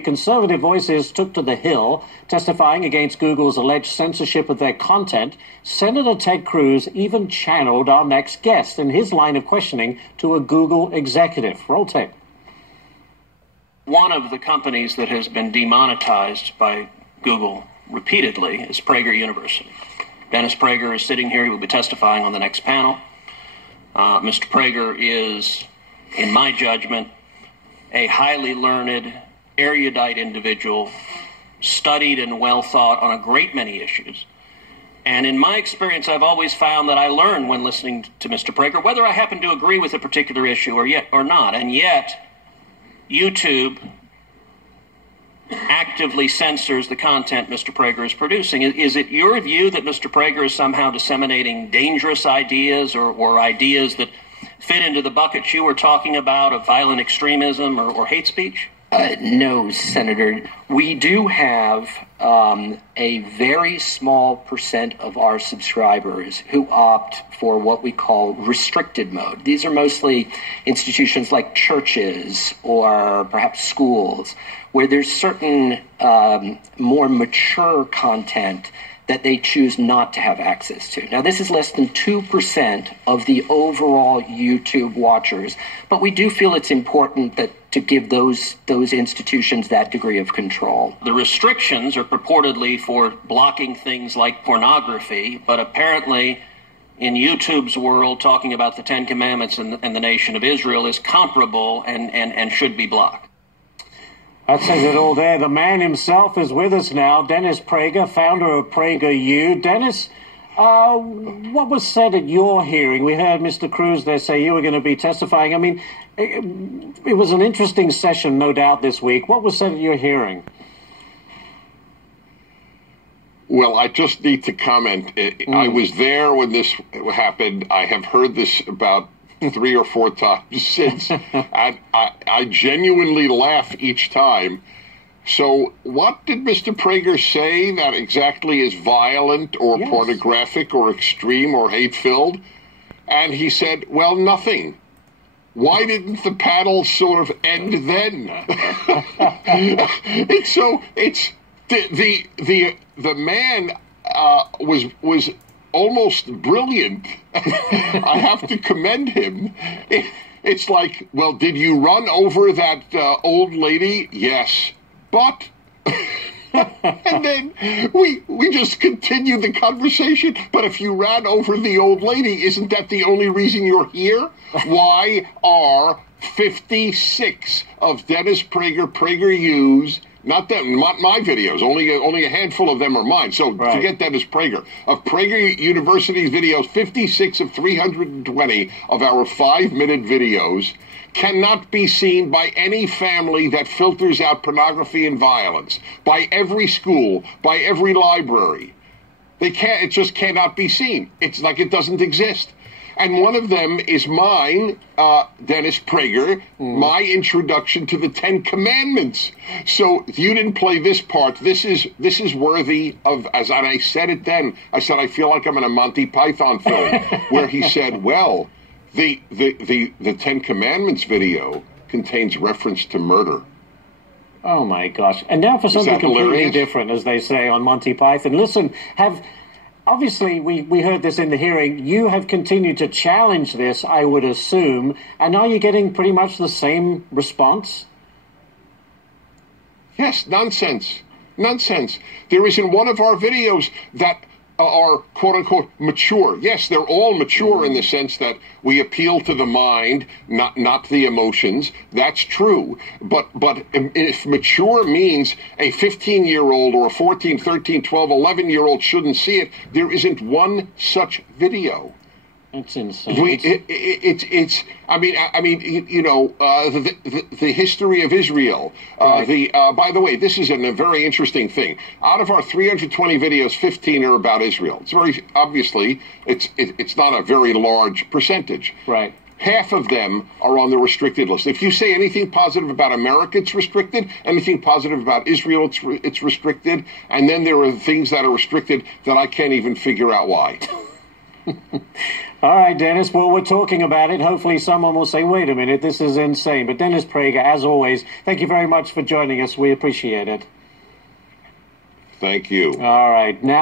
Conservative voices took to the Hill, testifying against Google's alleged censorship of their content. Senator Ted Cruz even channeled our next guest in his line of questioning to a Google executive. Roll tape. One of the companies that has been demonetized by Google repeatedly is Pragger University. Dennis Prager is sitting here. He will be testifying on the next panel. Mr. Prager is, in my judgment, a highly learned, erudite individual, studied and well thought on a great many issues. And in my experience, I've always found that I learn when listening to Mr. Prager, whether I happen to agree with a particular issue or not. And yet, YouTube actively censors the content Mr. Prager is producing. Is it your view that Mr. Prager is somehow disseminating dangerous ideas or ideas that fit into the bucket you were talking about of violent extremism or hate speech? No, Senator. We do have a very small percent of our subscribers who opt for what we call restricted mode. These are mostly institutions like churches or perhaps schools, where there's certain more mature content that they choose not to have access to. Now, this is less than 2% of the overall YouTube watchers, but we do feel it's important to give those institutions that degree of control. The restrictions are purportedly for blocking things like pornography, but apparently in YouTube's world, talking about the Ten Commandments and the nation of Israel is comparable and should be blocked. That says it all there. The man himself is with us now, Dennis Prager, founder of Pragger Univ. Dennis, what was said at your hearing? We heard Mr. Cruz there say you were going to be testifying. I mean, it was an interesting session, no doubt, this week. What was said at your hearing? Well, I just need to comment. I was there when this happened. I have heard this about 3 or 4 times since, and I genuinely laugh each time. So what did Mr. Prager say that exactly is violent or pornographic or extreme or hate-filled? And he said, well, nothing. Why didn't the panel sort of end then? The man was almost brilliant. I have to commend him. It's like, well, did you run over that old lady? Yes. But, and then we just continue the conversation. But if you ran over the old lady, isn't that the only reason you're here? Why are 56 of Dennis Prager, Pragger Univ, not my videos, only a handful of them are mine. So forget Dennis Prager. Of Pragger University's videos, 56 of 320 of our 5-minute videos cannot be seen by any family that filters out pornography and violence, by every school, by every library. It just cannot be seen. It's like it doesn't exist. And one of them is mine, Dennis Prager, my introduction to the Ten Commandments. So if you didn't play this part, this is worthy of, and I said it then, I said, I feel like I'm in a Monty Python film, where he said, well, the Ten Commandments video contains reference to murder. Oh, my gosh. And now for something completely different, as they say on Monty Python. Listen, obviously, we heard this in the hearing. You have continued to challenge this, I would assume. And are you getting pretty much the same response? Yes, nonsense. Nonsense. There isn't one of our videos that are, quote-unquote, mature. Yes, they're all mature in the sense that we appeal to the mind, not the emotions. That's true. But if mature means a 15-year-old or a 14, 13, 12, 11-year-old shouldn't see it, there isn't one such video. It's insane. The history of Israel. By the way, this is a very interesting thing. Out of our 320 videos, 15 are about Israel. It's very obviously it's not a very large percentage. Right. Half of them are on the restricted list. If you say anything positive about America, it's restricted. Anything positive about Israel, it's restricted. And then there are things that are restricted that I can't even figure out why. All right, Dennis. Well, we're talking about it. Hopefully someone will say, wait a minute, this is insane. But Dennis Prager, as always, thank you very much for joining us. We appreciate it. Thank you. All right. Now